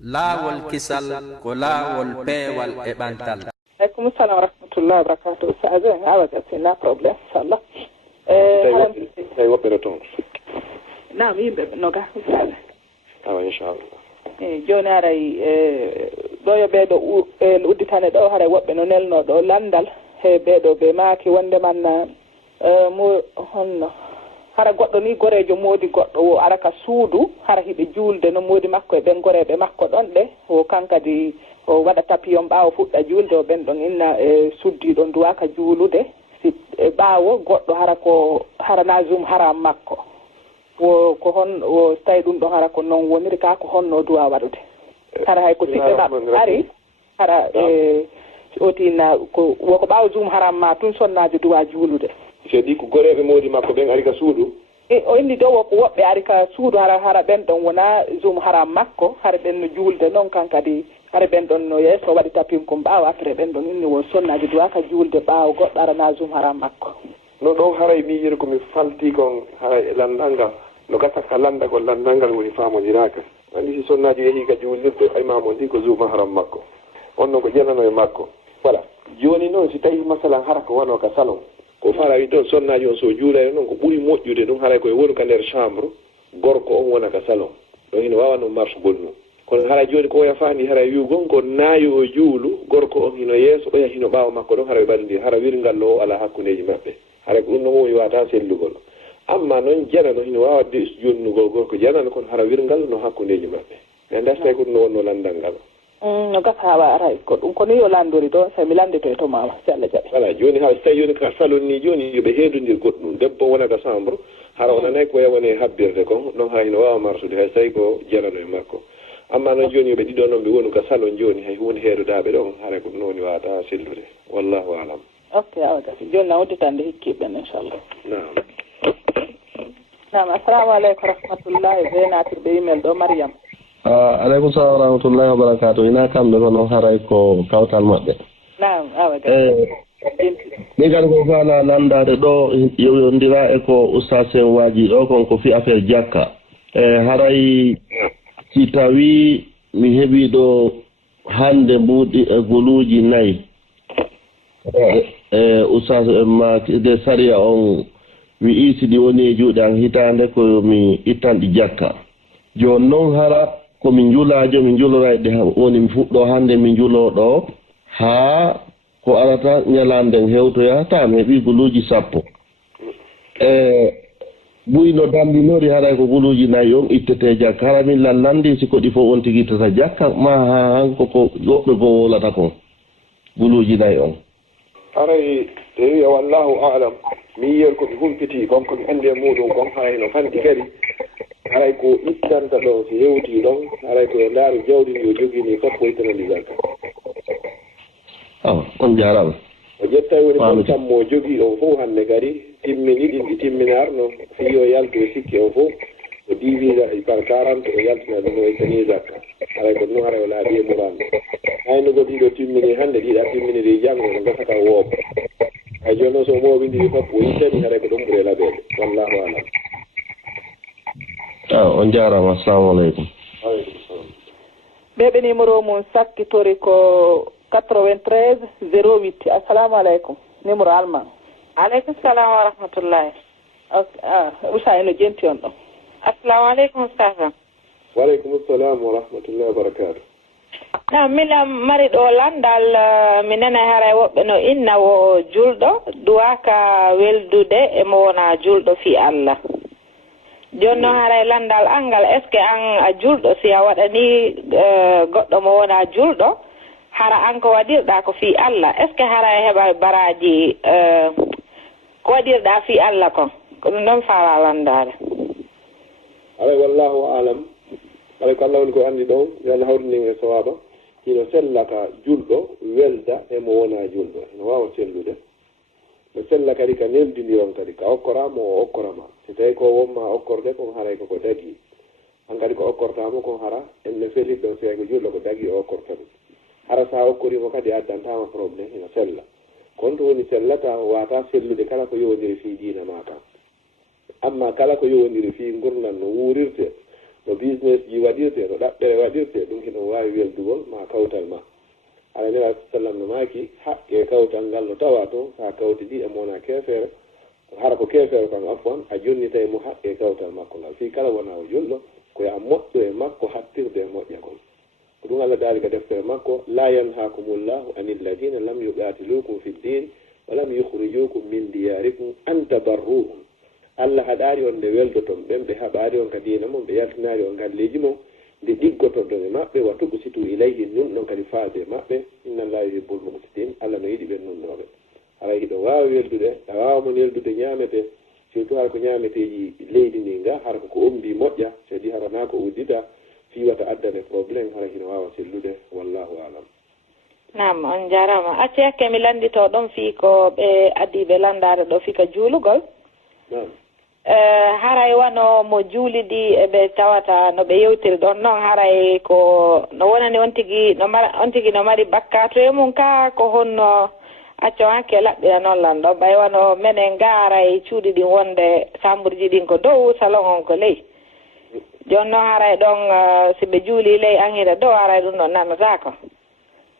laawol kisal ko laawol peewal e ɓantal. aleykum salam wa rahmatullahi wa barakatuh. Sadio en awata sina probléme inchallah. tawi woɓɓere toon nam yimɓe noga usade awa inchallah. joni haray ɗo yo ɓeeɗo udditane ɗo haray woɓɓe no nelno ɗo landal he ɓeeɗo ɓe maaki wonde man mo honno hara goɗɗo ni gorejo moodi goɗɗo o araka suudu hara hiɓe juulde no moodi makko e ɓen goreɓe makko ɗon ɗe o kankadi o waɗa tapiyon ɓaawo fuɗɗa juulde o ɓen ɗon inna e suddiɗo duwaka juulude si ɓaawo goɗɗo hara ko harana zoom haram makko ko hon o tawi ɗum ɗon hara ko noon woniri ka ko honno duwa waɗude hara hay ko siɓɓe maɓɓe ari hara otina ko woko ɓaawo zoom haram ma tun sonnaji duwa juulude seeɗi ko goreɓe moodi makko ɓen ari ka suudu o indi dow ko woɓɓe ari ka suudu hara ɓen ɗon wona zoom haram makko hara ɓen no juulde noon kankadi hara ɓen ɗon no yeeso waɗi tapin ko ɓaawo après ɓen ɗon inni won sonnaji duwa ka juulde ɓaawo goɗɗo arana zoom haram makko no ɗon haray miyiri komi falti kon haray e landal ngal no gasa ka landa ko landal ngal woni famodiraka andi si sonnaji yeehi ka juulirde ay mamo ndi ko zoom haram makko on noon ko ƴellano e makko voilà joni noon si tawi masalan hara ko wano ka salon ko fara wi toon sonnaji on so juulay noon ko ɓuri moƴƴude ɗum haray koye woni ka nder chambre gorko on wona ka salon ɗon hino wawa noon marche bonnu kono haray joni ko oya fandi haray wi gon ko naayo o juulu gorko on hino yeeso oya hino ɓaawa makko ɗon haray ɓaɗodiri hara wirngal o ala hakkudeji maɓɓe haray ko ɗum noon woni wata sellugol amma noon janano hino wawa jonnugol gorko janano kono hara wirngal no hakkudeji maɓɓe mi anda so tawi ko ɗum no wonno landal ngal no gasa hawa aray ko ɗum kono yo landori ɗon so mi landito e to mama si Allah jaɓi voilà joni ha so tawi joni ka salon ni joni yoɓe heedodir goɗɗum debbo wona ka chambre hara onanayi ko wone habbirde kon ɗon ha hino wawa marsude hay so tawi ko janano e makko amma noon joni yoɓe ɗiɗo noon ɓe woni ka salon joni hay hunde heedodaɓe ɗon haray ko ɗum woni wata sellude wallahu alam. ok awa gasi joni na udditande hikkiɓen inchallah. nam assalamu aleykum rahmatullahi be natirɓe email ɗo Mariame. aleykum salam wa rahmatullahi wa barakatuh. ina kamɓe ko noon haray ko kawtal maɓɓe. nam awa gasi ɗi kadi ko fala landade ɗo yowdira e ko oustaz en waji ɗo kon ko fi affaire jakka haray si tawi mi heeɓi ɗo hande mbuɗi e goluji nayyi oustaz en ma de saria on mi isiɗi woni e juuɗe an hitande ko mi ittan ɗi jakka joni noon hara komi juulajo mi juulorayɗe woni mi fuɗɗo hande mi juuloɗo ha ko arata ñalanden hewtoya ta mi heeɓi goluji 10 ɓuyno dambinori haray ko goluji nayyi on ittete jakka hara min lallandi siko ɗi fof on tigui ittata jakka ma ha hanko ko woɓɓe goo wolata kon goluji nayyi on haray ewi wallahu alam mi yiyol komi humpiti kon komi andi e muɗum kon haray no fanti kadi haray ko ittanta ɗon so yewti ɗon haray koye ndaari jawdi ndi o jogini fof ko ittanandi jakka on jarama o ƴettay woni kon tammo jogui on fof hande kadi timmini ɗin ɗi timminarno fiyo yalto e sikki o fof o divisa par 40 o yaltina ɗum o ittani zakka haray ko ɗum haray o laaɓi e muranno hayno go ɗiɗo timmini hande ɗiɗa timminiri janggo ko gasata wooɓa hay joni noon so moɓidiri fof o ittani haray ko ɗum ɓuuri laɓede wallahu alam. on jarama assalamu aleykum. ɓeɓe numéro mum sakkitori ko 93 08 assalamu aleykum numéro allemand. aleykum salam wa rahmatullahi. usa eno jenti on ɗon. assalamu aleykum ustasa. waleykum salam wa rahmatullahi wa barakatuh. nam mina mari ɗo landal mi nana haray woɓɓe no inna wo julɗo duwaka weldude emo wona julɗo fi Allah joni noon haray landal angal est ce que an a julɗo si a waɗani goɗɗo mo wona julɗo hara an ko waɗirɗa ko fi Allah est ce que haray heɓa baraji ko waɗirɗa fi Allah kon ko ɗum ɗon faala landade haray wallahu alam haray ko Allah woni ko andi ɗon yo Allah hawrinin e sawaba hino sellaka julɗo welda emo wona julɗo no wawa sellude no sella kadi ka neldiniron kadi ka okkorama o okkorama si tawi ko wonma okkorde kon haray koko dagi an kadi ko okkortama kon hara enne felit ɗon so ko julɗo ko dagi o okkorta ɗum hara sa okkorimo kadi addantama probléme hino sella kono to woni sellata wata sellude kala ko yowodiri fi diina ma kam amma kala ko yowodiri fi gurdam no wurirte no business ji waɗirte no ɗaɓɓere waɗirte ɗum hino weldugol ma kawtal ma ala nela sallam no maki haqqe kawtal ngal no tawa to sa kawtidi e mona kefere hara ko kefere kan afwan a jonnita e mo haqqe kawtal makko ngal fi kala wona o julɗo ko ya moƴƴo e makko hattirde e moƴƴa kon ko ɗum Allah daali ka deftere makko la yanhakumullahu anil ladina lam yuqatilukum fi ddin wa lam yukhrijukum min diyarikum an tabarruhum Allah haɗaari on nde weldoton ɓen ɓe haɓaari on ka diina mum ɓe yaltinaari on galleji mum nde ɗiggotoɗon e maɓɓe wa tuqsitu ilayhi nun ɗon kadi faade maɓɓe inna allaha yuhibbul muqsitin Allah no yiɗi ɓen nunnoɓe haray hiɗo waawa weldude a waawa mon weldude ñaamete surtout hara ko ñaameteji leydi ndi nga hara ko ombi moƴƴa sedi hara naa ko uddita fiwata addane probléme hara hino waawa sellude wallahu alam. Naam, on jarama. Acci hakke mi landito ɗon fii ko ɓe addi ɓe landade ɗo fii ka juulugol. Naam. Haray wano mo juulidi eɓe tawata no ɓe yewtiri ɗon noon haray ko no wonani on tigi no mari bakkato e mum ka ko honno acco hakke laɓɓira noon lan ɗo ɓay wano minen gaaray cuuɗi ɗin wonde samburji ɗin ko dow salon on ko ley joni noon haray ɗon si ɓe juuli ley an hida dow haray ɗum ɗon nannotako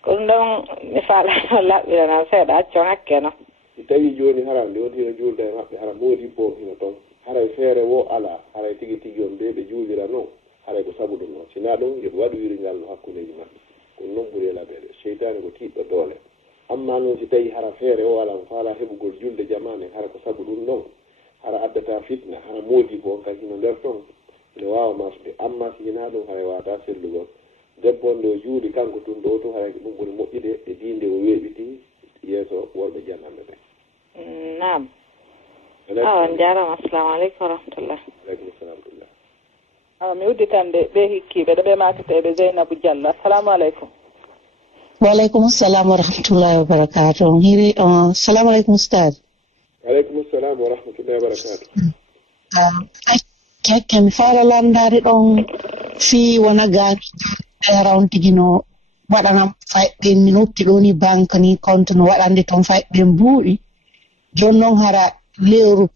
ko ɗum ɗon mi faala noon laɓɓira noon seeɗa acco hakke no si tawi joni hara nde won hino juulda e maɓɓe hara moodi bo hino toon haray feere wo ala haray tigi tigi on ɓe ɓe juulira noon haray ko sabu ɗum noon sina ɗum yoɓe waɗu wiringal no hakkudeji maɓɓe ko noon ɓuuri e laɓede cheytane ko tiiɗɗo doole amma noon si tawi hara feere o ala faala heɓugol julde jamane hara ko sabu ɗum ɗon hara addata fitna hara moodi bo on kadi hino nder toon ene wawa masde amma si hina ɗum haray wata sellugol debbo nde o juuli kanko tun ɗo to haray ɗum ɓuri moƴƴide e dinde o weeɓiti yeeso worɓe jananɓe ɓe. Naam. On jarama. Assalamu aleykum wa rahmatullah. Aleykum salam. Mi udditande ɓe hikkiɓe ɗo ɓe maketeɓe Zeynabou Diallo. Assalamu aleykum. Wa aleykum salam wa rahmatullahi wa barakatuh. Hiri assalamu aleykum ustad. Aleykum salam wa rahmatullahi wa barakatuh. Kekke mi fara landare ɗon fi wona gaaki around tigino waɗanam fayɓe mi notti ɗo ni banque ni compte no waɗande toon fayɓe mbuuɗi joni noon hara lewru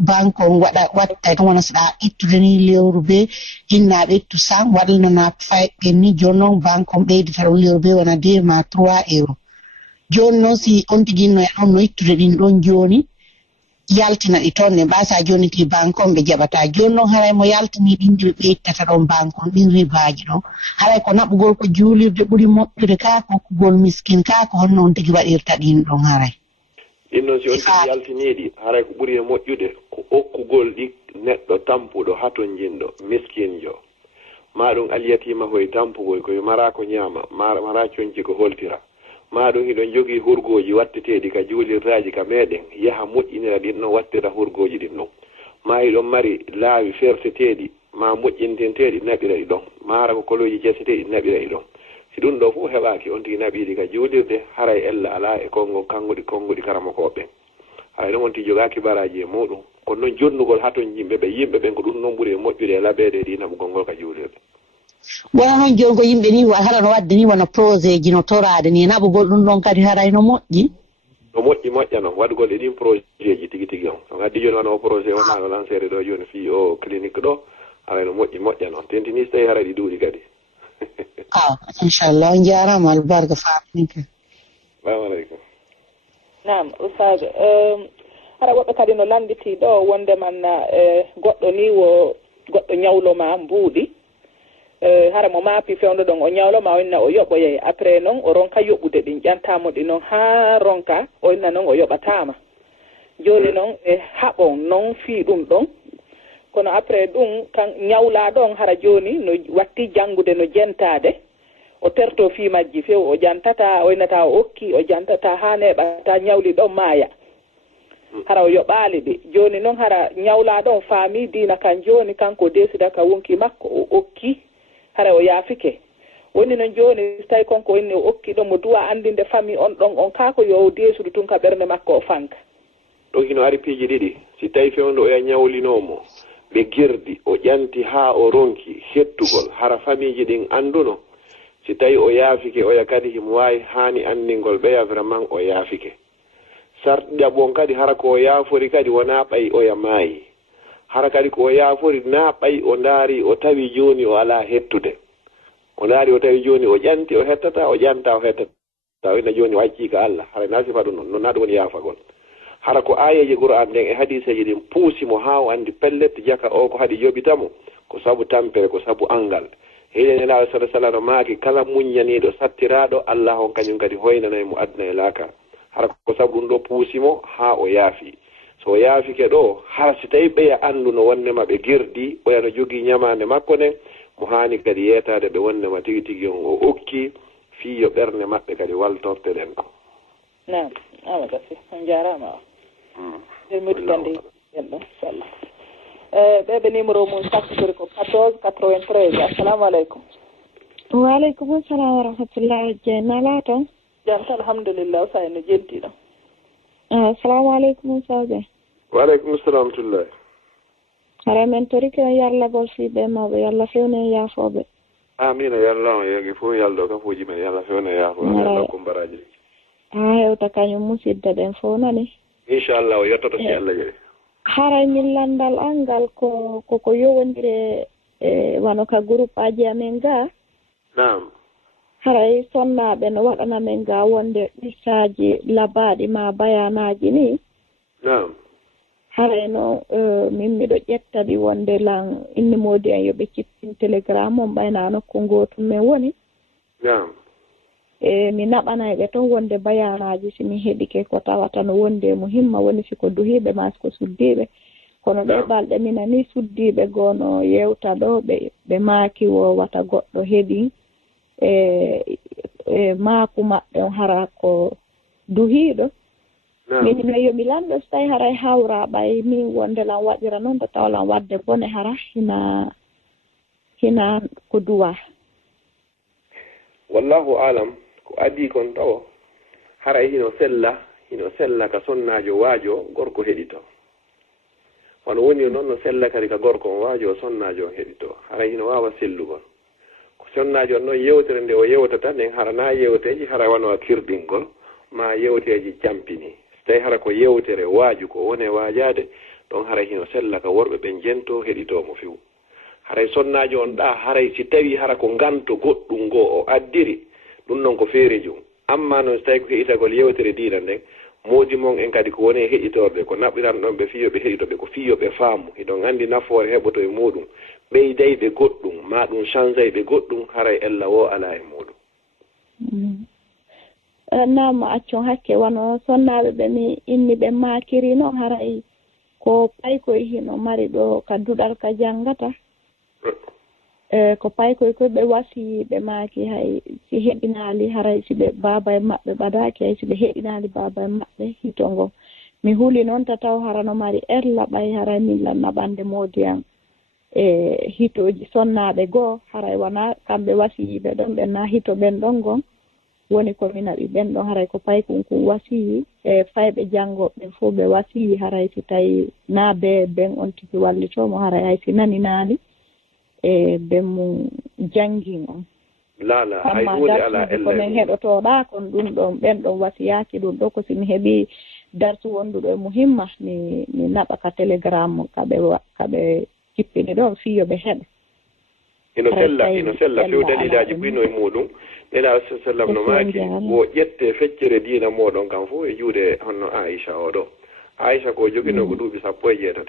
banque on watta tan wona saɗa ittude ni lewru be hinnaɓe ittu sam waɗanana fayɓe ni joni noon banque on ɓeydita ɗon lewru be wona 2 ma 3 €. joni noon si on tiginno e ɗon no ittude ɗin ɗon joni yaltina ɗi toon ne mbasa joni ti banque on ɓe jaɓata joni noon haray mo yaltini ɗin ɗi ɓe ittata ɗon banque on ɗin ribaji ɗon haray ko naɓugol ko juulirde ɓuuri moƴƴude ka ko hokkugol miskin ka ko honno on tigi waɗirta ɗin ɗon haray ɗin noon si on tigi yaltiniɗi haray ko ɓuuri e moƴƴude ko hokkugol ɗi neɗɗo tampuɗo haton jinɗo miskinjo ma ɗum aliyatima hoye tampugol koye mara ko ñaama mara coñci ko holtira ma ɗum hiɗon jogii hurgoji watteteɗi ka juulirtaji ka meɗen yaha moƴƴinira ɗin ɗon wattira hurgoji ɗin ɗon ma hiɗon mari laawi ferseteɗi ma moƴƴintenteɗi naɓira ɗi ɗon mara ko koloji jaseteɗi naɓira ɗi ɗon si ɗum ɗo fof heɓaki on tigi naɓiɗi ka juulirde haray ella ala e kongoɗi karamakoɓe haray ɗon on tigi jogaki baraji e muɗum kono noon jonnugol haton yimɓe ɓen ko ɗum noon ɓuuri e moƴƴude e laɓede ɗi naɓugol ngol ka juulirde wona noon joni ko yimɓe ni hara no wadde ni wona projet ji no torade ni naɓugol ɗum ɗon kadi haray no moƴƴi no moƴƴa noon waɗugol e ɗin projet ji tigi on so gaddi joni wona o projet wona no lancére ɗo joni fi o clinique ɗo haray no moƴƴa noon tentini so tawi haray ɗi duuɗi kadi inchallah on jarama albarka faminka. Salamu aleykum. Naam ustad hara woɓɓe kadi no landiti ɗo wondeman goɗɗo ni wo goɗɗo ñawloma mbuuɗi hara mo maapi fewndo ɗon o ñawloma o inna o yoɓoyey après noon o ronka yoɓude ɗin ƴantamo ɗi noon ha ronka o inna noon o yoɓatama joni noon e haɓon noon fii ɗum ɗon kono après ɗum kan ñawla ɗon hara joni no watti janngude no jentade o terto fii majji few o jantata o innata o okki o jantata ha neɓata ñawli ɗon maaya hara o yoɓaali ɗi joni noon hara ñawla ɗon faami diina kan joni kanko desida ka wonki makko o okki hara o yaafike woni noon joni tawi konko inni o okki ɗon mo duwa andinde famille on ɗon on kako yo desudu tun ka ɓernde makko o fanka ɗo hino ari piiji ɗiɗi si tawi fewndo oya ñawlinomo ɓe girdi o ƴanti ha o ronki hettugol hara famille ji ɗin anduno si tawi o yaafike oya kadi himo wawi hani andingol ɓeya vraiment o yaafike sarɗaɓon kadi hara ko o yaafori kadi wona ɓay oya maayi hara kadi ko o yaafori na ɓay o ndaari o tawi joni o ala hettude o naari o tawi joni o ƴanti o hettata o ƴanta o hettata ina joni o accii ka Allah hara nasifa ɗum noon naɗum woni yaafagol hara ko ayeji Qur'an ɗen e hadiseji ɗin puusimo haa o anndi pelletti jaka o ko haɗi yoɓitamo ko sabu tampere ko sabu angal heɗen elaaɗo sala sallam no maaki kala muññaniiɗo sattiraɗo Allah on kañum kadi hoynanayi mo aduna e laaka hara ko sabu ɗum ɗo puusimo haa o yaafi so o yaafike ɗo hara si tawi ɓeya anndu no wonnema ɓe girɗi ɓoya no jogii ñamaande makko nden mo haani kadi yeetaade ɓe wonnema tigi tigi on o okki fii yo ɓernde maɓɓe kadi waltorte ɗen ko nam ama gasi on jaaraama o ɓermiɗutande en ɗon inchallah ɓeɓe numéro mum sakkitori ko 14 93 assalamu aleykum waaleykum salam wa rahmatullah Dieng ala toon jam ta alhamdulillah o sahen no jeltiɗo assalamu aleykum sawde waaleykum salam rahmatullah hara men tori ko yarlagol fiɓe mawɓe yallah fewne yaafoɓe amina yallah o yeegi fof yaldo kafuuji men yallah fewne yaafo yallah ko mbaraji ha hewta kañum musidɗo ɗen fof nani inchallah o yettoto si Allah jeeɗi haray min landal angal ko yowodire wano ka groupe aji amen ga nam haray sonnaɓe no waɗana men ga wonde ɗissaji labaɗi ma bayanaji ni nam haray no min miɗo ƴettaɗi wonde lan inni modi en yoɓe cippin télégramme on ɓayna nokku gotum men woni nam mi naɓanayɓe toon wonde bayanaji simi heɗike ko tawata no wonde muhimma woni siko duhiɓe ma siko suddiɓe kono ɗe ɓalɗe minani suddiɓe goono yewta ɗo ɓe maaki wowata goɗɗo heeɗi e maaku maɓɓe on hara ko duhiɗo min yomi lanɗo so tawi haray hawra ɓay min wonde lan waɗira noon to tawlan wadde bone hara hina ko duwa wallahu alam ko adi kon taw haray hino sella ka sonnajo waajo gorko heɗito wono woni noon no sella kadi ka gorko on waajo sonnajo on heɗito haray hino wawa sellugol ko sonnajo on noon yewtere nde o yewtata nden harana yewteji hara wano kirɗingol ma yewteji jampini so tawi hara ko yewtere waaju ko woni waajade ɗon haray hino sella ka worɓe ɓen jento heɗitomo few haray sonnajo on ɗa haray si tawi hara ko ganto goɗɗum ngo o addiri ɗum noon ko feere jum amma noon so tawi ko heɗitagol yewtere diina nden moodi mon en kadi ko woni heɗitorde ko naɓɓiran ɗon ɓe fiyoɓe heɗitoɓe ko fiyoɓe faamu hiɗon anndi nafoore heɓoto e muɗum ɓeydayɓe goɗɗum ma ɗum changeayɓe goɗɗum haray ella wo ala e muɗum nam accon hakke wono sonnaɓe ɓe mi inni ɓe makiri noon haray ko paykoye hino mari ɗo ka duɗal ka janngata ko paykoye koye ɓe wasi ɓe maaki hay si heɗinali haray si ɓe baba e maɓɓe ɓadaki hay si ɓe heɗinali baba e maɓɓe hito ngo mi huuli noon taw harano mari erla ɓay haray min lanna ɓande moodiyan e hitoji sonnaɓe goo haray wona kamɓe wasiyiɓe ɗon ɓen na hito ɓen ɗon gon woni ko minaɓi ɓen ɗon haray ko paykon kum wasiyi e fayɓe janngoɓe fof ɓe wasiyi haray si tawi na be ben on tigi wallitomo haray hay si naninali e ben mum janngin on lala hay hunde ala ko min heɗotoɗa kon ɗum ɗon ɓen ɗon wasiyaki ɗum ɗo ko simi heeɓi darsu wonduɗo e muhimma mi naɓa ka télégramme kaɓe cippini ɗon fiyo ɓe heɗa ino sella few dalilaji bino e muɗum nela sallam no maaki wo ƴette feccere diina moɗon kam fof e juuɗe honno Aisha oɗo Aisha ko jogino ko duuɓi 17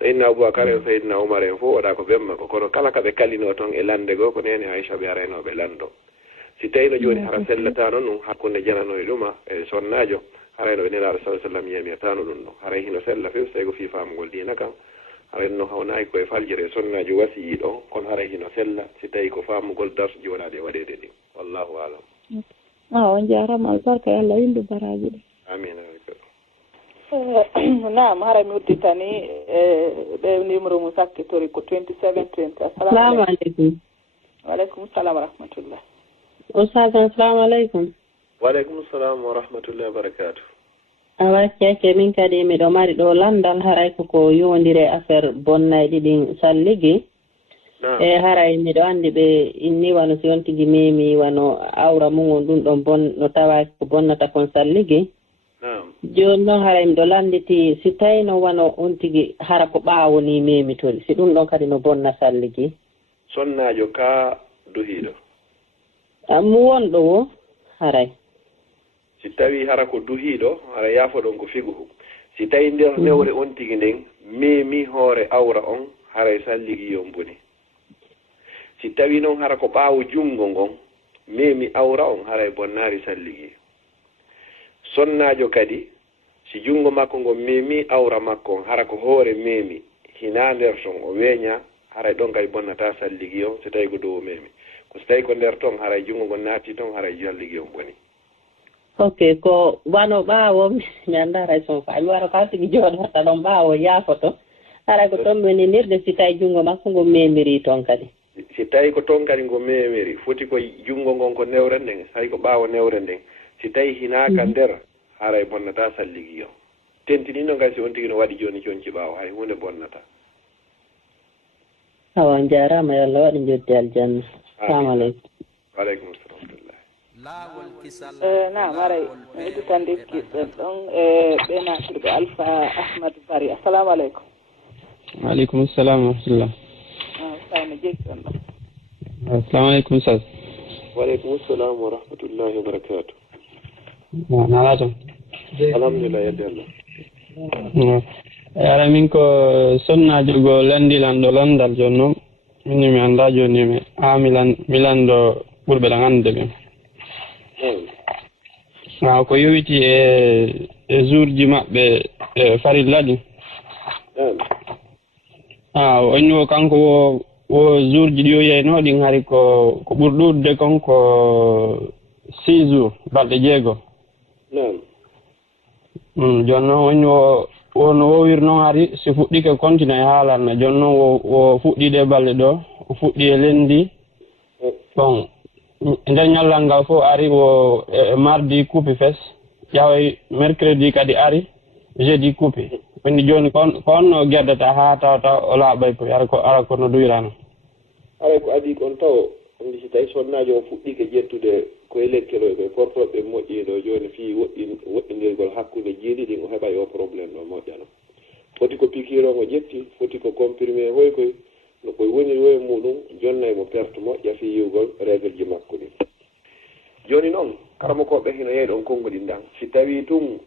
Seydina Aboubacar en Seydina Oumar en fof waɗa ko bemma ko kono kala kaɓe kalino toon e lande goo ko nene Aisha ɓe araynoɓe lando si tawino joni hara sellatano ɗum hakkunde jananoye ɗuma e sonnajo haraynoɓe nelaɗo sallam yemirtano ɗum ɗon haray hino sella few so tawi ko fi famugol dina kam haray no hawnayi koye faljere sonnajo wasiyi ɗon kono haray hino sella si tawi ko famugol darsuji wonaɗe waɗede ɗin wallahu alam on jarama albarka Allah windu baraji ɗi amina naam haray mi udditani ɓe numéro mum sakkitori ko 2720 assalamu aleykum waaleykum salam wa rahmatullah ustad assalamu aleykum waaleykum salam wa rahmatullah wa barakatuh awaccake min kadi miɗo mari ɗo landal haray koko yowodire affaire bonnayɗi ɗin salligi e haray miɗo anndi ɓe inni wano si on tigi memi wano awra mugon ɗum ɗon bon no tawaki ko bonnata kon salligi joni noon haray miɗo landiti si tawino wano on tigi hara ko ɓaawo ni memitori si ɗum ɗon kadi no bonna salligi sonnajo ka duhiɗo Mu wonɗo haray. Si tawi hara ko duhiɗo hara yaafo ɗon ko figu. Si tawi nder newre on tigi nden memi hoore awra on haray salligi yon boni. Si tawi noon hara ko ɓaawo junngo ngon memi awra on haray bonnaari salligi. Sonnaajo kadi si junngo makko ngon memi awra makko on hara ko hoore memi hina nder ton o weeña haray ɗon kay bonnata salligi on so tawi ko dow memi. Ko so tawi ko nder ton haray junngo ngon naati ton haray salligi on boni. Ok, ko wano ɓaawo mi annda haray son fa mi wara ko tigi jooɗata ɗon ɓaawo yaafoto haray ko toon meninirde si tawi junngo makko ngo memiri toon kadi. Si tawi ko toon kadi ngo memiri foti ko junngo ngon ko newre nden so tawi ko ɓaawo newre nden si tawi hinaaka nder haray bonnata salligi on. Tentinino kay si on tigi no waɗi jooni conci ɓaawo hay hunde bonnata. Awa jarama yo Allah waɗi joddi aljanna. Assalamu aleykum. Waaleykum salam. Naam aray udditande kiɗɗen ɗon ɓe natirɓe Alpha Ahmad Bari. Assalamu aleykum. Waaleykum salam wa rahmatullah. Sayno jeegɗon ɗon. Assalamu aleykum sas. Waaleykum salam wa rahmatullahi wa barakatuh. Nala toon. Alhamdulillah yedde Allah. Ara min ko sonnajo go landilan ɗo landal joni noon minni mi annda joni mi lando ɓurɓe ɗan annde ɓen. Ko yowiti e jour ji maɓɓe e farilla ɗi on wo kanko wo jour ji ɗi o yeynoɗin hari ko ɓurɗurde kon ko 6 jours balɗe 6 joni noon wono wowir noon hari si fuɗɗike continue e haalanno joni noon wo fuɗɗiɗe balɗe ɗo o fuɗɗi e lendi bon nder ñallal ngal fof ari wo mardi coupe fes ƴawoy mercredi kadi ari jeudi coupe woni joni ko onno guerdata ha tawata o laaɓay ko ara kono duyrano aray ko adi kon taw andi si tawi sonnajo o fuɗɗike ƴettude koye lekkelo koye portoɓe moƴƴiɗo joni fi woɗɗindirgol hakkude jeeɗi ɗin o heɓay o probléme ɗo moƴƴano foti ko pikirongo ƴetti foti ko comprimé hoy koye no koye woni woye muɗum jonnay mo perte moƴƴa fi yiwgol régle ji makko ɗin joni noon karama koɓe hino yeyɗon konngol ɗin ɗan si tawi tun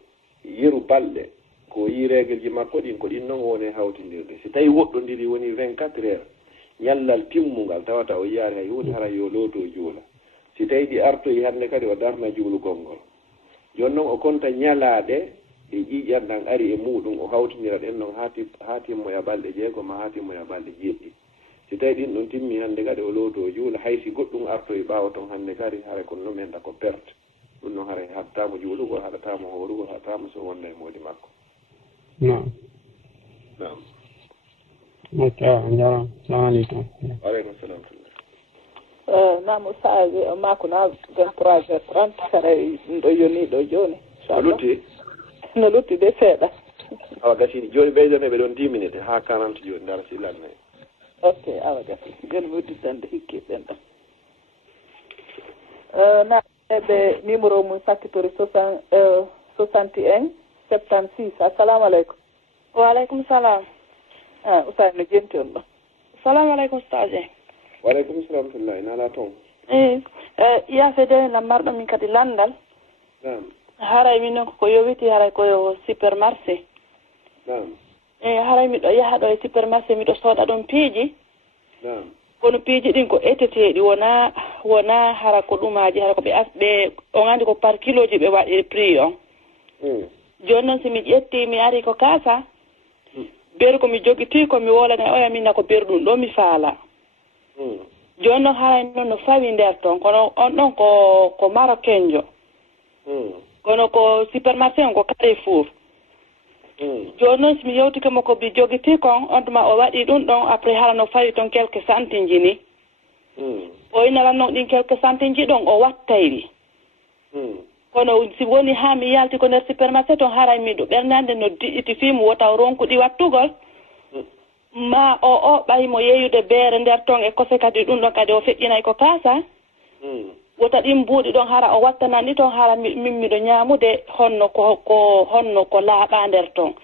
yeru balɗe ko yi régle ji makko ɗin ko ɗin noon woni hawtindirde si tawi woɗɗodiri woni 24 heures ñallal timmungal tawata o yaari hay hunde hara yo looto juula si tawi ɗi artoyi hannde kadi o darna juulugol ngol joni noon o konta ñalaɗe e ƴiƴan ɗan ari e muɗum o hawtinira ɗen noon ha timmoya balɗe 6 ma ha timmoya balɗe 7 si tawi ɗin ɗon timmi hannde kadi o looto juula hay si goɗɗum artoye ɓaawa toon hannde kadi hara kono noon menta ko perte ɗum noon hara haɗatamo juulugol haɗatamo horugol haɗatamo so wonda e moodi makko nam ok jarama assalamu aleykum. Waaleykum salam. Nam saaji makko na 23h30 kare ɗo yoniɗo joni no lutti de seeɗa awa gasini joni ɓeydone ɓe ɗon 10 minutes ha 40 joni dara sillannayi. Ok awa gasi joni mi udditande hikkiɗen ɗon naɓe numéro mum sakkitori 61 76. Assalamu aleykum. Waaleykum salam. Usay no jenti on ɗon. Salamu aleykum stage. Waaleykum salam tullahi nala toon. Yafede lammarɗo min kadi landal. Haray min noon ko yowiti haray koyo supermarché. Haray miɗo yaha ɗo e supermarché miɗo sooda ɗon piiji. Kono piiji ɗin ko eteteɗi wona hara ko ɗumaji hara ko ɓe on andi ko par kiloji ɓe waɗiri prix on. Joni noon si mi ƴetti mi ari ko kaasa beru ko mi jogiti ko mi wolana oya minna ko beru ɗum ɗo mi faala. Joni noon haray noon no fawi nder toon kono on ɗon ko marocain jo kono ko supermarché on ko Carrefour. Joni noon somi yewtike mo ko mi jogiti kon on tuma o waɗi ɗum ɗon après hara no fawi toon quelques centimes ji ni o inalan noon ɗin quelques centimes ji ɗon o wattayri kono si woni ha mi yalti ko nder supermarché toon haray miɗo ɓernande no diƴƴiti fii mo wota ronkuɗi wattugol ma o ɓaymo yeyude beere nder toon e kose kadi ɗum ɗon kadi o feƴƴinay ko kaasa wota ɗin mbuuɗi ɗon hara o wattananɗi toon hara min miɗo ñaamude honno ko laaɓa nder toon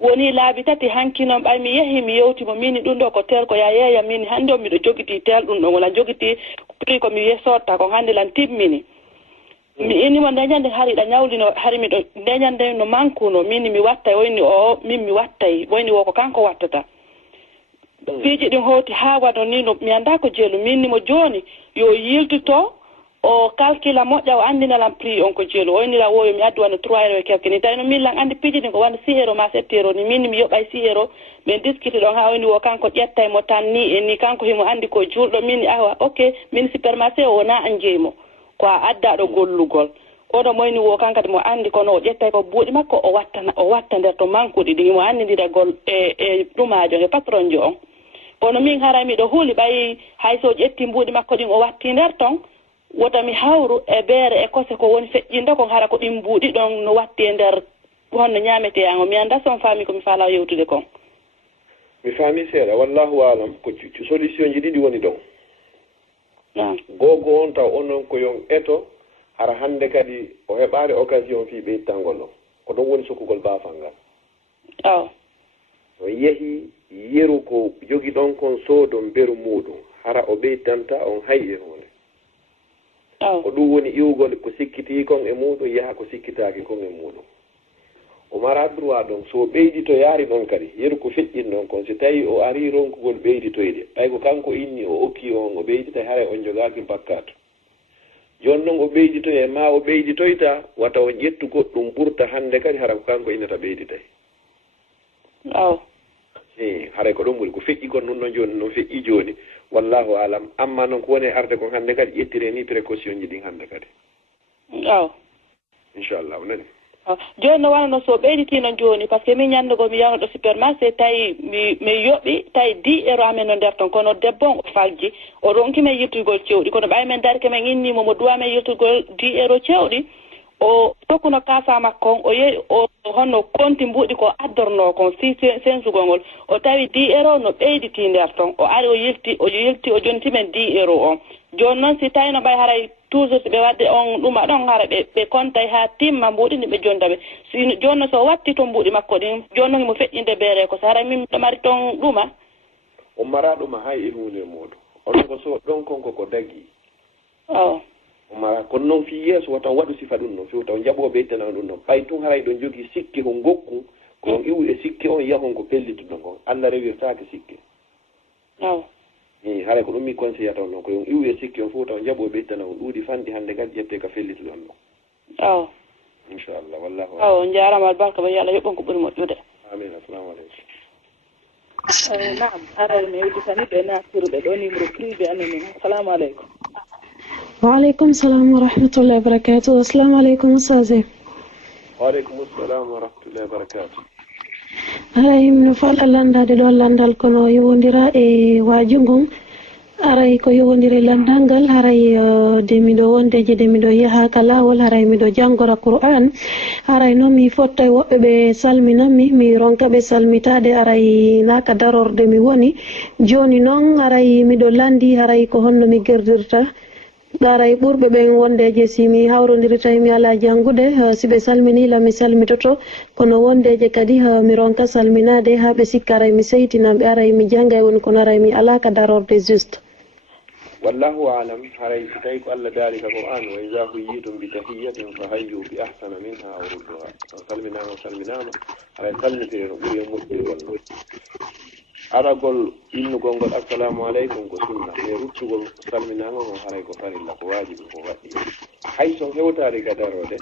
woni laabi tati hanki noon ɓay mi yehi mi yewtimo mini ɗum ɗo ko tel ko ya yeeya min hannde o miɗo jogiti tel ɗum ɗon wala jogiti prix ko mi yesorta ko hande lan timmini mi inimo ndeñande hari ɗa ñawlino hari miɗo ndeñande no mankuno min mi wattay woyni o min mi wattay woyni wo ko kanko wattata piiji ɗin howti ha wano ni no mi anda ko jeelu minnimo joni yo yiltito o calcula moƴƴa o andinalan prix on ko jeelu oynira woyo mi addi wano 3 euro e quelque ni tawi no min lan andi piiji ɗin ko wano 6 euro ma 7 euro ni min mi yoɓay 6 euro min discuti ɗon ha oyni wo kanko ƴettay mo tan ni e ni kanko himo andi ko julɗo min awa ok min supermarché o wona an jeymo ko a addaɗo gollugol oɗo moyni wo kankadi mo andi kono o ƴettay ko buuɗi makko o watta nder to mankuɗi ɗi himo andidira gol e ɗumajo e patron jo on kono min hara miɗo huuli ɓayi hay so ƴetti mbuuɗi makko ɗin o watti nder ton wota mi hawru e beere e kose ko woni feƴƴinde kon hara ko ɗin mbuuɗi ɗon no watti e nder honno ñaamete an o mi anda son faami ko mi faala yewtude kon mi faami seeɗa wallahu alam ko solution ji ɗiɗi woni ɗon gogo on taw onon ko yon eto hara hannde kadi o heɓaade occasion fii ɓeytangol ɗon ko ɗon woni sokkugol baafal ngal so yehi yeru ko jogi ɗon kon soodon beru muɗum hara o ɓeytanta on hay e hunde ko ɗum woni iwgol ko sikkiti kon e muɗum yaha ko sikkitaaki kon e muɗum o mara droit ɗon so ɓeydito yaari ɗon kadi yeru ko feƴƴin ɗon kon so tawi o ari ronkugol ɓeyditoyde ɓay ko kanko inni o okki on o ɓeyditay hara on jogaaki bakkato joni noon o ɓeyditoye ma o ɓeyditoyta wata on ƴettu goɗɗum ɓurta hannde kadi hara ko kanko innata ɓeyditay haray ko ɗon ɓuri ko feƴƴi kon ɗum noon joni noon feƴƴi joni wallahu alam amma noon ko woni arde kon hannde kadi ƴettire ni précaution ji ɗin hannde kadi inchallah o nani joni no wanano so ɓeyditino joni par ce que min ñandugo mi yawno ɗo supermarché tawi mi yoɓi tawi 10 euro amen no nder ton kono debbo on o fagji o ronki men yirtugol cewɗi kono ɓay men darke men innimo mo duwa men yirtugol 10 euro cewɗi o tokkuno kasa makko o yehi o honno konti mbuɗi ko addorno kon si sensugol ngol o tawi 10 euro no ɓeyditi nder ton o ari o yilti o jonti men 10 euro on joni noon si tawi no ɓay haray toujours ɓe wadde on ɗuma ɗon hara ɓe kontay ha timma mbuɗi ndi ɓe jondaɓe joni noon so watti to mbuɗi makko ɗin joni noon mo feƴƴinde beere ko so haray min ɗo mari ton ɗuma o mara ɗuma hay e hunde muɗum onon ko so ɗon konko ko dagi o mara kono noon fi yeeso wata waɗu sifa ɗum noon fi taw jaɓo ɓeytana ɗum noon ɓay tun haray ɗon jogii sikke ko gokku ko on iwu e sikke on yahon ko pellituɗon kon Allah rewirtaake sikke haray ko ɗum mi conseillata on noon ko yon iwu e sikke on fof taw jaɓo ɓeytana on ɗuuɗi fanɗi hannde kadi ƴette ka fellituɗon ɗon inchallah wallahu on jarama albarka ɓe yo Allah yoɓɓon ko ɓuri moƴƴude amin assalamu aleykum naam aray mi yewtitani ɓe natirɓe ɗo numéro privé anonyme assalamu aleykum وعليكم السلام ورحمة الله وبركاته السلام عليكم أستاذي وعليكم السلام ورحمة الله وبركاته aray mino faala landade ɗo landal kono yowodira e wajugum aray ko yowodiri landal ngal haray de miɗo wondeje de miɗo yahaka lawol haray miɗo janggora Qur'an aray noon mi fottay woɓɓe ɓe salminanmi mi ronka ɓe salmitade aray naka darorde mi woni joni noon aray miɗo landi haray ko honno mi gerdirta ɗaray ɓurɓe ɓen wondeje si mi hawrodiri tawi mi ala janngude si ɓe salminila mi salmitoto kono wondeje kadi mi ronka salminade ha ɓe sikka aray mi seytinamɓe aray mi janggay woni kono aray mi alaka darorde juste wallahu alam haray so tawi ko Allah daari ka Qur'an wa iza huyyitum bi tahiyyatin fa hayyu bi ahsana minha aw rudduha salminama haray salmitire no ɓuri e moƴƴirgol no aragol innugol ngol assalamu aleykum ko sunna mais ruttugol salminago ko haray ko farilla ko wajibi ko waɗɗi hay son hewtare ka darode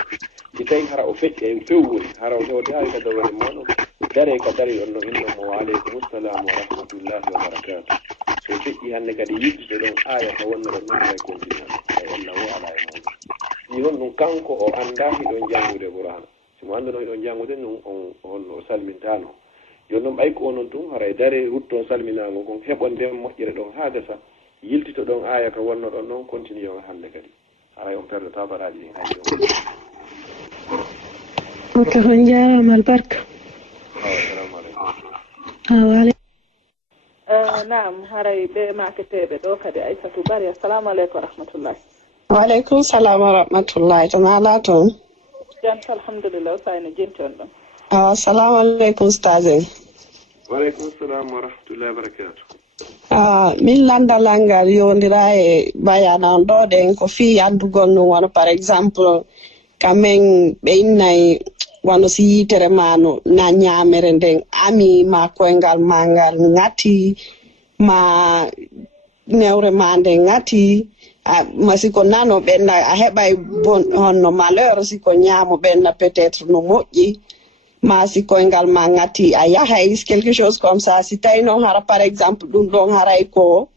si tawi hara o feƴƴi e fewwuri hara o hewde hari ka darode moɗon dare ka dari on no innamo wa aleykum salam wa rahmatullahi wa barakatuh so feƴƴi hannde kadi yiddude ɗon aya ka wonno ɗon ɗon way continue ay Allah wo ala e moɗon si hon ɗum kanko o anda hiɗon janngude Qur'an somo annduno hiɗon janngude ɗum on o salmintano joni noon ɓay ko onon tun haray dare rutton salminago kon heɓon nden moƴƴere ɗon ha gasa yiltito ɗon aya ka wonno ɗon noon continue on hannde kadi haray on perdata baraji ɗin hay ok on jarama albarka assalamu aleykum naam haray ɓe maketeɓe ɗo kadi Aissatou Bari assalamu aleykum wa rahmatullahi waaleykum salam wa rahmatullahi tana ala toon janta alhamdulillah usayno jenti on ɗon assalamu aleykum ustade waaleykum salam wa rahmatullahi wa barakatuh min landal ngal yondira e bayanan ɗo ɗen ko fi addugol no wono par exemple kamen ɓe innay wono si yitere ma no na ñamere nden ami ma koyngal ma ngal ngati ma newre ma nde ngati ma siko nano ɓenna a heɓay bon honno malheur siko ñaamo ɓenna peut-être no moƴƴi ma si koyngal ma ngati a yahay quelque chose comme ça si tawi noon hara par exemple ɗum ɗon haray ko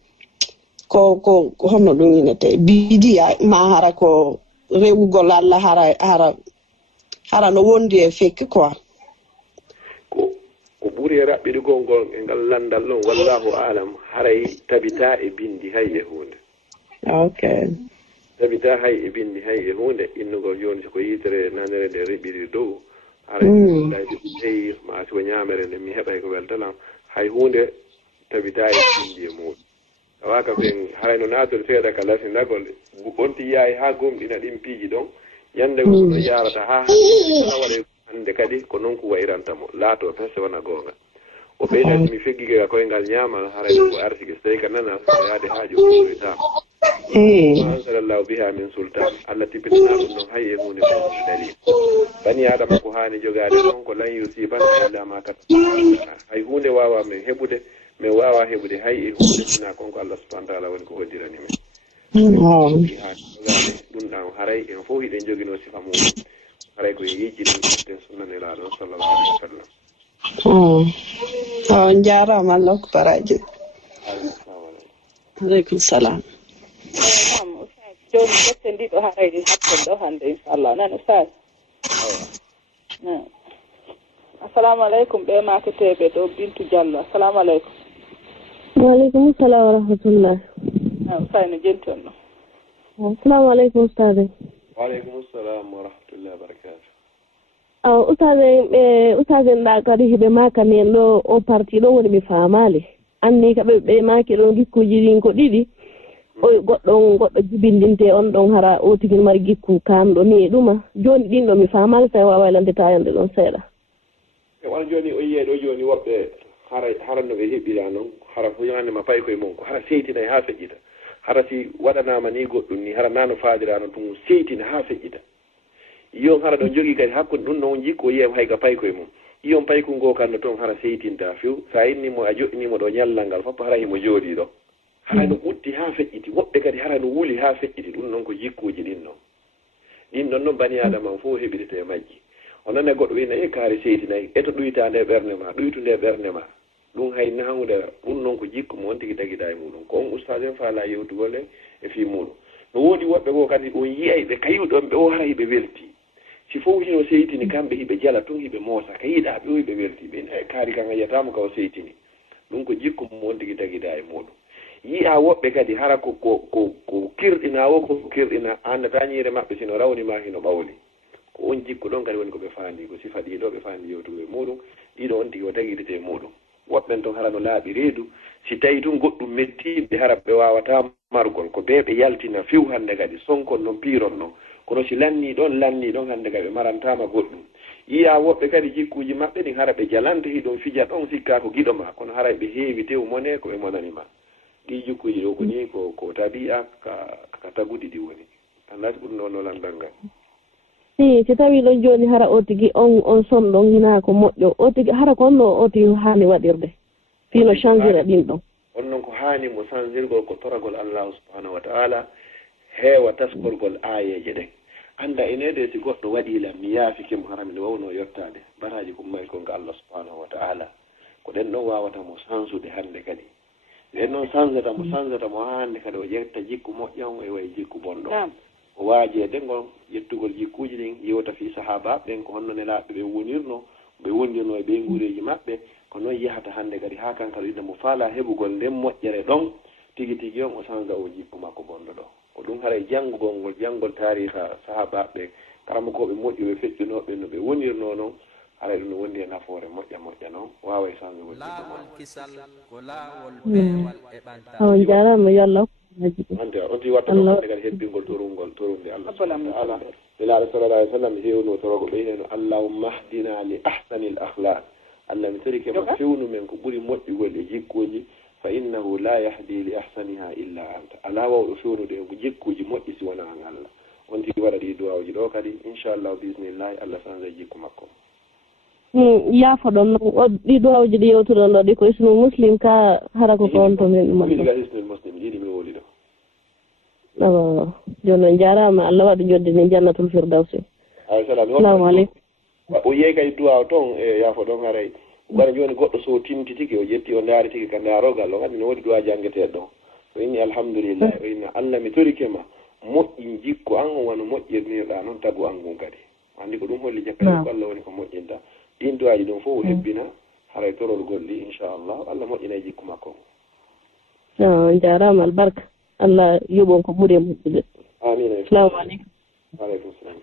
honno ɗum inete bidiya ma hara ko rewugol Allah hara no wondi e fekki quoi ko ɓuri e raɓɓiɗugol ngol e ngal landal ɗon wallahu alam haray tabita e bindi hay e hunde okay tabita hay e bindi hay e hunde innugol joni ko yitere nanere nde riɓiri dow haray dayde tawi ma siko ñamere nde mi heɓay ko weltalam hay hunde tabita e bindi e muɗum tawa ka ɓen haray no natore seeɗa ka lasindagol onti yahay ha gomɗina ɗin piiji ɗon yande no yarata ha waɗa hande kadi ko noon ko wayrantamo laato peste wona goonga o ɓeydati mi feggike ka koyngal ñaamal haray ko arsike so tawi ka nana yaade haajo ɓoytama ansalallahu biha min sultan allah tippitana ɗum noon hay e hunde fof dalil bani adama ko haani jogaade noon ko lan yusiban illa ma kataba hay hunde wawa min heɓude min wawa heɓude hay e hunde sina konko allah subahana taala woni ko hoddirani men ɗum ɗan haray en fof hiɗen jogino sifa muɗum haray ko yejji ɗum ten sunnanelaɗo sallallahu alaihi wa sallam on jarama allah ko baraji aleykum salam joni jette ndiɗo harayde hatten ɗo hande inchallah nan ustad assalamu aleykum ɓe maketeɓe ɗo Bintu Diallo assalamu aleykum waaleykum salam wa rahmatullah ustad no jenton ɗo assalamu aleykum ustade waaleykum salam wa rahmatullahi wa barakatuh ustade nda kadi heɓe maka men ɗo o parti ɗo woni mi famali anni kaɓe ɓe maki ɗon gikkuji ɗin ko ɗiɗi o goɗɗo jibindinte on ɗon hara o tigin mari gikku kamɗo ni e ɗuma joni ɗin ɗo mi famali tawi wawa landetayande ɗon seeɗa e won joni o yiyeɗo joni woɓɓe hara no ɓe heɓɓira noon hara fo yandema payi koye mum ko hara seytina ha feƴƴita hara si waɗanama ni goɗɗum ni hara nano faadirano ɗum seytina ha feƴƴita yon hara ɗon jogui kadi hakkude ɗum noon jikku o yiyam hay ka payi koye mum iyon payku ngo kanno toon hara seytinta few sa innimo a joɗinimo ɗo ñallal ngal fof hara himo jooɗi ɗo hara no ɓutti ha feƴƴiti woɓɓe kadi hara no wuuli ha feƴƴiti ɗum noon ko jikkuji ɗin noon ɗin ɗon noon bani adama fof heɓirete e majji o nane goɗɗo wina e kaari seytinayi eto ɗuyta nde ɓernde ma ɗuytu nde ɓernde ma ɗum hay nahude ɗum noon ko jikku mo on tigi tagida e muɗum ko on ustade en faala yewtugol e fi muɗum no woodi woɓɓe goo kadi on yiyay ɓe kayuɗon ɓe o hara hiɓe welti si fof hino seytini kamɓe hiɓe jala tun hiɓe moosa ka yiɗa ɓe o hiɓe welti ɓe kaari kan a yiyatamo ka o seytini ɗum ko jikku mo on tigi tagida e muɗum yiya woɓɓe kadi hara ko kirɗina o ko kirɗina annata ñiire maɓɓe sino rawnima hino ɓawli ko on jikku ɗon kadi woni ko ɓe faandi ko sifa ɗiɗo ɓe faandi yewtugo e muɗum ɗiɗo on tigi o tagidete e muɗum woɓɓen toon hara no laaɓi reedu si tawi tun goɗɗum mettiɓe hara ɓe wawata margol ko ɓe ɓe yaltina few hannde kadi sonkon noon piiron noon kono si lanni ɗon hannde kadi ɓe marantama goɗɗum yiya woɓɓe kadi jikkuji maɓɓe ɗin hara ɓe jalanta hiɗon fija ɗon sikka ko giɗo ma kono hara ɓe heewi tew mone ko ɓe monanima ɗi jikkuji ɗo ko ni ko tabi'a ka taguɗi ɗi woni andati ɓuri noon no landal ngal si tawi ɗon joni hara o tigi on son ɗon hina ko moƴƴo o tigi hara ko onno o tigi hani waɗirde fino changera ɗin ɗon on noon ko hani mo changirgol ko toragol allahu subhanahu wa ta'ala heewa taskorgol ayeje ɗen anda enede si goɗɗo waɗilam mi yaafike mo hara mine wawno yettade baraji ko mayl kon ko allah subhanahu wa ta'ala ko ɗen ɗon wawata mo sansude hande kadi ɗen noon sansata mo hande kadi o ƴetta jikku moƴƴan e way jikku bonɗo o waaji e ɗengol yettugol jikkuji ɗin yewta fi sahabaɓe ɓen ko honno nelaɓe ɓe wondirno e ɓe nguureji maɓɓe ko noon yahata hannde kadi ha kankalo yidde mo faala heɓugol nden moƴƴere ɗon tigi tigi on o change o jikku makko bonɗo ɗo ko ɗum haray janngol tariha sahabaɓe karamokoɓe moƴƴuɓe feƴƴunoɓe no ɓe wonirno noon haray ɗum no wondi e nafoore moƴƴa noon wawa e change gol on jarama yo allah ante on ti watta ɗo hande kadi hebbingol torunde allah subhanahu wa ta'ala nelaɗo sallallahu alih w sallam hewno torogo ɓe heno allahumma ahdina li ahsani l akhlaq allah mi tarike ma fewnu men ko ɓuuri moƴƴugol e jikkuji fa innahu la yahdi li ahsaniha illa anta ala wawɗo fewnude ko jikkuji moƴƴi si wona an Allah on tigi waɗa ɗi duwawji ɗo kadi inchallahu bisimillahi Allah sanza jikku makko yaafo ɗon ɗi duwawji ɗi yewtuɗon ɗo ɗi ko ismu muslim ka hara ko kon to min ɗiga ismul muslim ɗiɗi mi woli ɗo joni noon jarama Allah waɗa joddini jannatul firdawsi assalamu aleykum o yeey kadi duwaw toon e yaafo ɗon haray bara joni goɗɗo so tinti tigi o ƴetti o ndaari tigi ka ndaarogal o kadi no waɗi duwa jangueteɗo ɗon o inni alhamdulillah o inna Allah mi torike ma moƴƴin jikku an on wano moƴƴirniɗa noon tagu an ngun kadi andi ko ɗum holli jakkadi ko Allah woni ko moƴƴinta ɗin duwaji ɗum fof o hebbina haray torol golli inchallah Allah moƴƴina e jikku makko jarama albarka Allah yoɓon ko ɓuuri e moƴƴude amina assalamu aleykum aleykum salam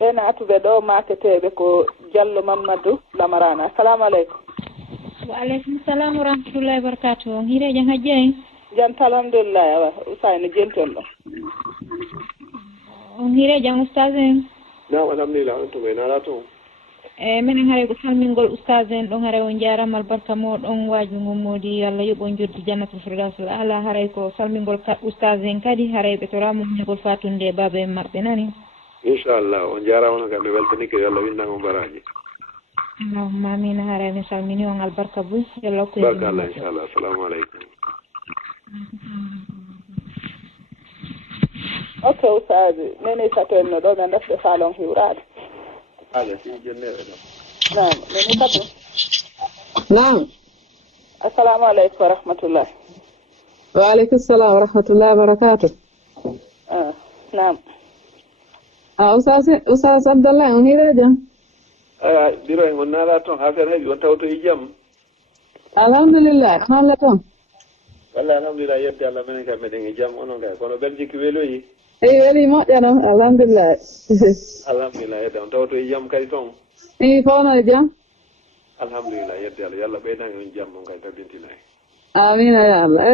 ɓen atuɓe ɗo maketeɓe ko Diallo Mamadou Lamarana assalamu aleykum wa aleykum salam wa rahmatullahi wa barakatuh on hiire jam hajji en janta alhamdulillah awa usayno jentol ɗo on hiire jam oustage en nam alhamdulillah on tuma en ala toon minen haare ko salmingol oustage en ɗon haare on jarama albarka moɗon waaju mum moodi Allah yoɓon joddi jannatul firdawsul ala haray ko salmingol oustage en kadi haray ɓe torama muñugol fatunde e baba en maɓɓe nani inchallah on jarama no kam mi weltanike yo Allah windamo baraji allahumma amina haare mi salmini on albarka boy yallah ko barka Allah inchallah assalamu aleykum ok oustage nene sato en no ɗo men defde falon hiwrade ala si jenneɓe ɗo nam nene sato nam assalamu aleykum wa rahmatullah wa aleykum salam wa rahmatullahi wa barakatuh nam oustage Abdallah on hiire jam biro en on naala toon affaire heeɓi on tawto e jaam alhamdulillah on Allah toon wallahi alhamdulillah yedde Allah minen kam meɗen e jaam onon kay kono Belgique weeloyi eyi weeli moƴƴa ɗon alhamdulillah alhamdulillah yedde on tawto e jaam kadi toon i fawno e jaam alhamdulillah yedde Allah yallah ɓeydan on jaam on kay tabintina e amina ya Allah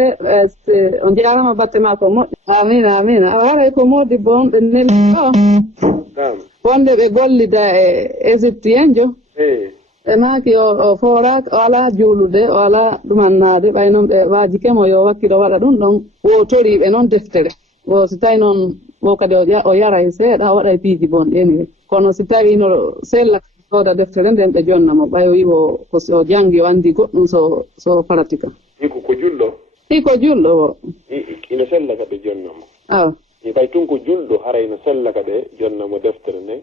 on jarama batte ma ko moƴƴi amina amina awa haray ko modibbo on ɓe neli ɗo wonde ɓe gollida e égyptien jo ɓe maaki o foraka o ala juulude o ala ɗumannade ɓay noon ɓe waaji kemo yo wakkiɗo waɗa ɗum ɗon o toriɓe noon deftere o si tawi noon o kadi o yara e seeɗa o waɗa e piiji bonɗeni kono si tawi no sella sooda deftere nden ɓe jonnamo ɓay o wi o janngi o anndi goɗɗum so pratique iko ko julɗo iko julɗo o ina sella ka ɓe jonnamo awa ɓay tun ko julɗo haray no sella ka ɓe jonnamo deftere nden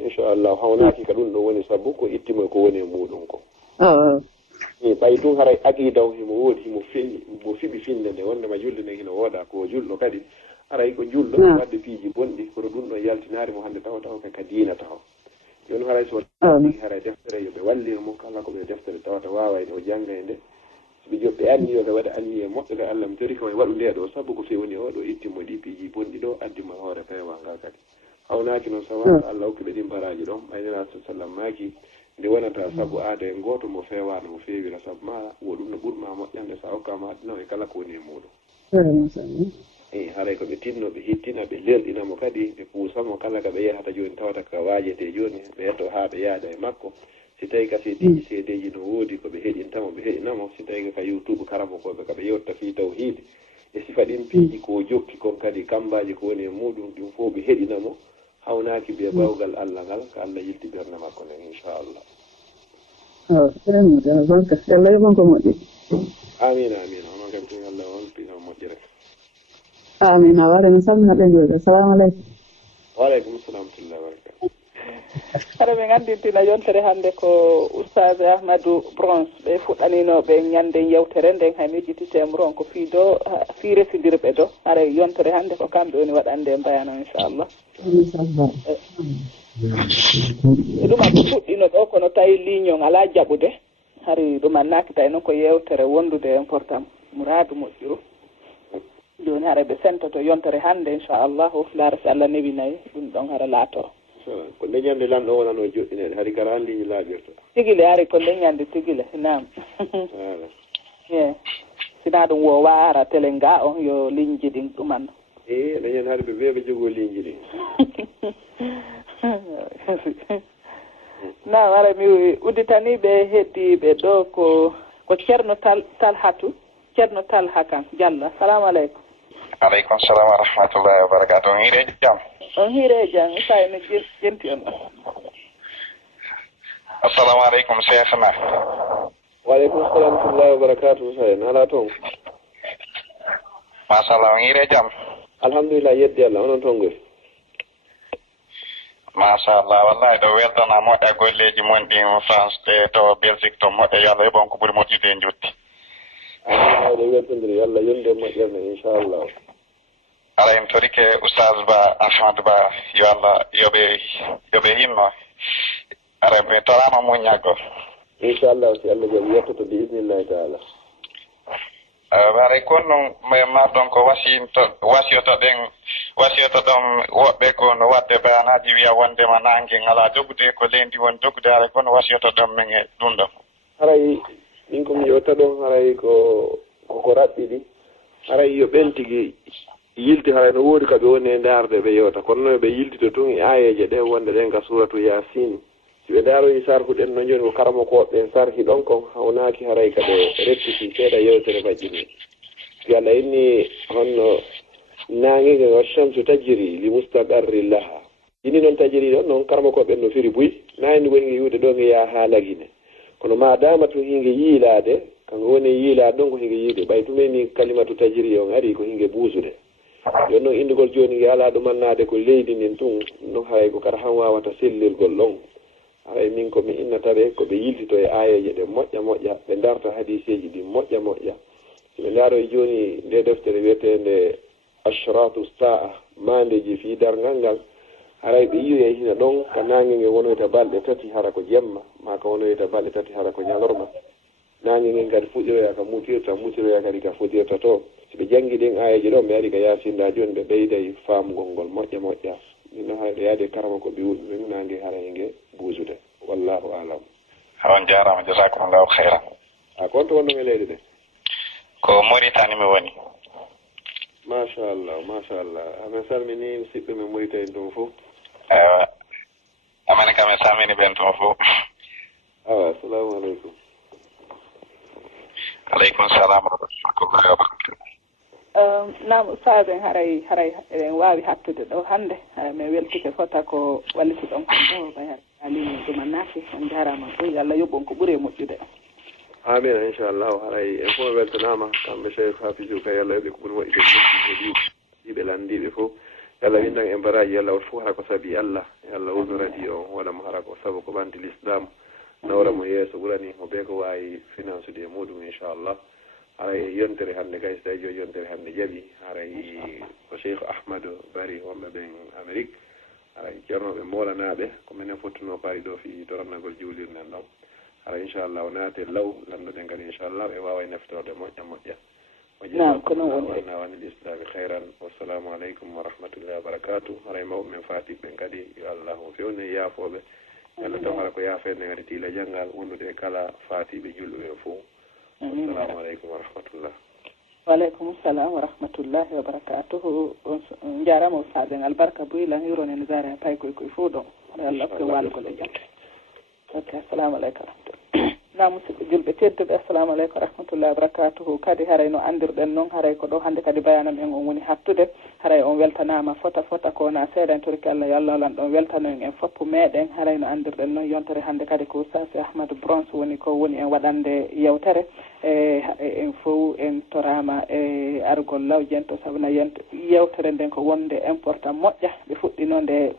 inchallah hawnaki ka ɗum ɗo woni sabu ko ittimo ko woni e muɗum ko ɓay tun haray aqidaw himo woodi himo fiɓi finde nde wondema julde nden hino wooda ko julɗo kadi haray ko julɗo wadde piiji bonɗi koto ɗum ɗo yaltinaari mo hannde tawa ka diina tawa joni haray so haray deftere yoɓe wallira mo kala ko ɓe deftere tawata wawayde o jangga e nde soɓe joɓɓe anni yoɓe waɗa anni e moƴƴo ka Allah mi tori kama waɗu nde ɗo sabu ko fewni o ɗo ittimmo ɗi piiji bonɗi ɗo addima hoore peewa nga kadi hawnaki noon sawa Allah hokkiɓe ɗin baraji ɗon aynira sallam maki nde wonata sabu aada e goto mo fewano mo fewira sabu ma wo ɗum no ɓurma moƴƴande sa hokkama addino e kala ko woni e muɗum haray ko ɓe tinnoɓe hittina ɓe lelɗinamo kadi ɓe puusamo kala ka ɓe yahata joni tawata ka waajete joni ɓe yetto ha ɓe yaada e makko si tawi ka seedeji seedeji no woodi ko ɓe heɗintamo ɓe heɗinamo si tawi ka YouTube karamokoɓe kaɓe yewta fi tawhid e sifa ɗin piiji ko jokki kon kadi kambaji ko woni e muɗum ɗum fof ɓe heɗinamo hawnaki be bawgal Allah ngal ko Allah yilti berne makko nden inchallah Allah yoɓon ko moƴƴi amina amina onon kam tin Allah on pino moƴƴere amina waɗa mi salmina ɓe joɗi assalamu aleykum waaleykum salam tullah wabarakatu hara ɓe gandintina yontere hannde ko oustage Ahmadou Bronze ɓe fuɗɗaninoɓe ñande yewtere nden hay mijjititemo ron ko fi residirɓe ɗo hara yontere hannde ko kamɓe woni waɗande mbayano inchallah e ɗuma ko fuɗɗino ɗo kono tawi ligne on ala jaɓude hari ɗuman nakita noon ko yewtere wondude important mouradu moƴƴuru joni hara ɓe sentoto yontere hannde inchallahu laara si Allah newinayi ɗum ɗon hara laato ko leñande lanɗo wonano joɗɗinede hari kara an ligne laaɓirta tigile ari ko leñande tigile nam e sina ɗum wowa ara télé nga on yo ligne ji ɗin ɗumanno leñande haade ɓe weeɓe jogo ligne ji ɗin nam ara mi udditaniɓe heddiɓe ɗo ko ko ceerno tal hatu ceerno tal hakan Diallo. Assalamu aleykum. aleykum salam wa rahmatullahi wa barakatuh. On hiire jam. On hiire jam sayno jenti on. Assalamu aleykum cheikhna. Wa aleykum salam wa rahmatullahi wa barakatuh sayno ala toon. Masallah on hiire jam. Alhamdulillah yeddi Allah onon toon goy. Masallah wallahi ɗo weltana moƴƴa golleji mon ɗi France te to Belgique to moƴƴa yo Allah heɓon ko ɓuri moƴƴude e jutti. ɗo weltodiri yo Allah yonde moƴƴerne inchallah. ala en torike oustaz Ba Ahmad Ba yo Allah yoɓe hinno ara ɓe torama muñaggo inchallah si Allah jaɓi yettoto bi idnillahi taala. bare kono marɗon ko wasiyoto ɗon woɓɓe kono wadde bayanaji wiya wondema nangue ngala jogude ko leydi won jogude ara kono wasiyoto ɗon min e ɗum ɗon haray min komi yewta ɗon haray koko raɓɓiɗi haray yo ɓen tigui yilti haray no woodi kaɓe woni e darde ɓe yewta kono noon ɓe yiltito tun e ayeje ɗe wonde ɗen ka suratu yasin si ɓe daaroyi sarhuɗen no joni ko karamo ko ɓen sarhi ɗon kon hawnaki haray kaɓe rettiti seeɗa yewtere majjini si Allah inni honno nanguige wa shamsu tajri li mustaqarri laha ini noon tajiri ɗon noon karamo ko ɓen no firi buy nayni go hinge yiwde ɗon ya ha lagine kono ma dama tun hinge yiilade kanko woni yiilade ɗon ko hinge yiide ɓay tumeni kalimatu tajiri on ari ko hinge buusude yon noon indigol joni nge ala ɗumannade ko leydi nin tun ɗum haray ko kara han wawata sellirgol ɗon haray min komi innataɓe koɓe yiltito e ayeje ɗe moƴƴa ɓe darta hadiseji ɗi moƴƴa si ɓe daaro e joni nde deftere wiyetende ashratu saa mandeji fi dargal ngal haray ɓe yiwi hina ɗon ka nangue nge wonoyta balɗe tati hara ko jemma ma ka wonoyta balɗe tati hara ko ñalorma nangue ngen kadi fuɗɗiroya ka mutiroya kadi ka fodirta to si ɓe janggi ɗen ayeji ɗon ɓe ari ka yasinda joni ɓe ɓeyday famugol ngol moƴƴa minno hayɗo yaade karama ko ɓe wuɗi ɗum nangue haray nge buusude wallahu alam. on jarama jasakumullahu hayran. a konto wonɗum e leydi ɗe ko Mauritanie mi woni. machallah amin salmini musidɓe min Mauritanie ɗum fof. amane kam en salmini ɓen toon fof. awa assalamu aleykum. aleykum salam wa rahmatullahi wa barakatuh. nam ustaden haray eɗen wawi hattude ɗo hande haray min weltike fota ko walliti ɗon kon ɗo bayat alimi ɗumannaki on jarama ɗo Allah yoɓɓon ko ɓuuri e moƴƴude. amina inchallahu haray en fof weltanama kamɓe cheikh hafisou kay Allah yoɓe ko ɓuuri moƴƴude ɗiɓe landiɓe fof yallah windan en baraji yallah wot fof hara ko saabi Allah yallah ulnu radio on waɗamo hara ko saabu ko ɓanti l'islam nawra mo yeeso ɓurani mo ɓe ko wawi finance ude e muɗum inchallah haray yontere hannde kay so tawi jo yontere hannde jaaɓi haray ko cheikh ahmadou bari wonɓe ɓen amérique haray ceernoɓe molanaɓe ko minen fottuno paari ɗo fi torannagol juulirnen ɗon hara inchallah o naate law landuɗen kadi inchallah e wawa neftorde moƴƴa wani l'islami hayran wassalamu aleykum wa rahmatullahi wa barakatuh haray mawɓe men fatiɓɓen kadi yo allah o fewne yaafoɓe yallah taw hara ko yaafede kadi tiila janggal wonnude kala fatiɓe julɓe fof assalamu aleykum wa rahmatullah. waaleykum salam wa rahmatullahi wa barakatuhu on jarama ustaden albarka boylan hironen zare pay koye fof ɗon aɗa allah ko walugol e jam. ok assalamu aleykum na musidɓe julɓe tedduɓe assalamu aleykum wa rahmatullahi wa barakatuhu kadi haray no andirɗen noon haray ko ɗo hannde kadi bayanam en on woni hattude haray on weltanama fota kona seeɗa en toriki Allah yo Allah lan ɗon weltano en foppu meɗen haray no andirɗen noon yontere hannde kadi ko ustasi Ahmadou Bronze woni ko woni en waɗande yewtere en fof en torama e argol lawjen to sabuna yewtere nden ko wonde important moƴƴa ɓe fuɗɗino nde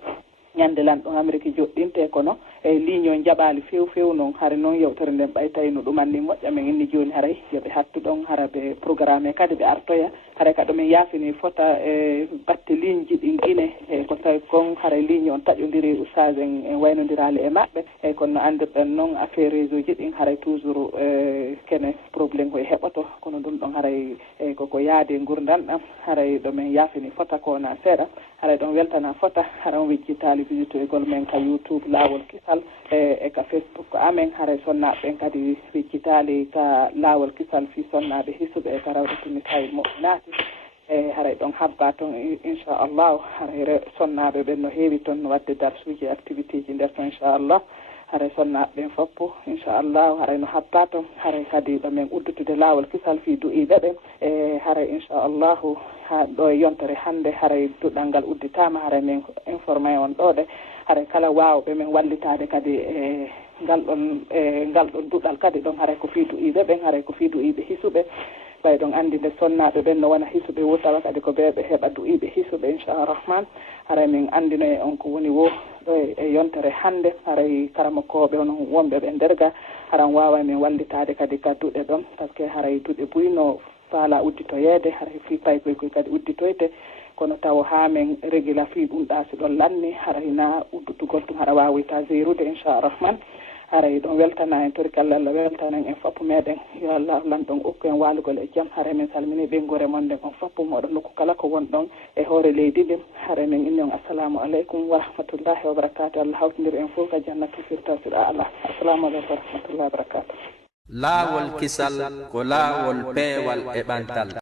ñande lan ɗon Amérique joɗɗinte kono e ligne jaɓali few noon haara noon yewtere nden ɓay tawi no ɗumanni moƴƴa min inni joni haray yoɓe hattu ɗon hara ɓe programme kadi ɓe artoya haray ka ɗumen yaafini fota e batte ligne ji ɗin ine e ko tawi kon haray ligne on taƴodiri usage en waynodirali e maɓɓe e kono no andirɗen noon affaire réseau ji ɗin haray toujours kene probléme koye heɓoto kono ɗum ɗon haray koko yaade gurdan ɗam haray ɗumen yaafini fota kona seeɗa haray ɗon weltana fota hara on wejjitali visite egol men ka YouTube lawol kisal e ka Facebook amen haray sonnaɓe ɓen kadi wejjitali ka lawol kisal fi sonnaɓe hisuɓe e ka rawde tumitayil moƴƴinati e haray ɗon habba toon inchallahu haray sonnaɓe ɓen no heewi toon no wadde darsuji activité ji nder toon inchallah haray sonnaɓe ɓen foppo inchallahu haray no hatta toon haray kadi ɗomin uddutude laawol kisal fi du'iɓe ɓen e haray inchallahu ha ɗo e yontere hannde haray duɗal ngal udditama haray min informé on ɗoɗe haray kala wawɓe min wallitade kadi ngal ɗon duɗal kadi ɗon haray ko fi du'iɓe ɓen haray ko fi du'iɓe hisuɓe ɓay ɗon anndi nde sonnaɓe ɓen no wona hisuɓe wo tawa kadi ko ɓeɓe heɓa du'iɓe hisuɓe inchalrahman haray min anndinoye on ko woni wo ɗo e yontere hannde haray karamokoɓe on wonɓe ɓe nderga haran wawa min wallitade kadi ka duɗe ɗon par ce que haray duɗe buyno faala udditoyeede haray fi paykoy kadi udditoyte kono taw ha min régula fi ɗum ɗaasi ɗon lanni haray na uddutugol tum haɗa wawita zerude inchalrahman haray ɗon weltana en torikalla Allah weltanen en foppu meɗen yo Allah lan ɗon okku en walugol e jaam haray min salmini ɓengure mon nden on foppu moɗon nokku kala ko won ɗon e hoore leydi ndin haray min inni on assalamu aleykum wa rahmatullahi wa barakatuh Allah hawtindir en fof ka jannatul firdausil a'la assalamu aleykum wa rahmatullahi wa barakatuh laawol kisal ko laawol peewal e ɓantal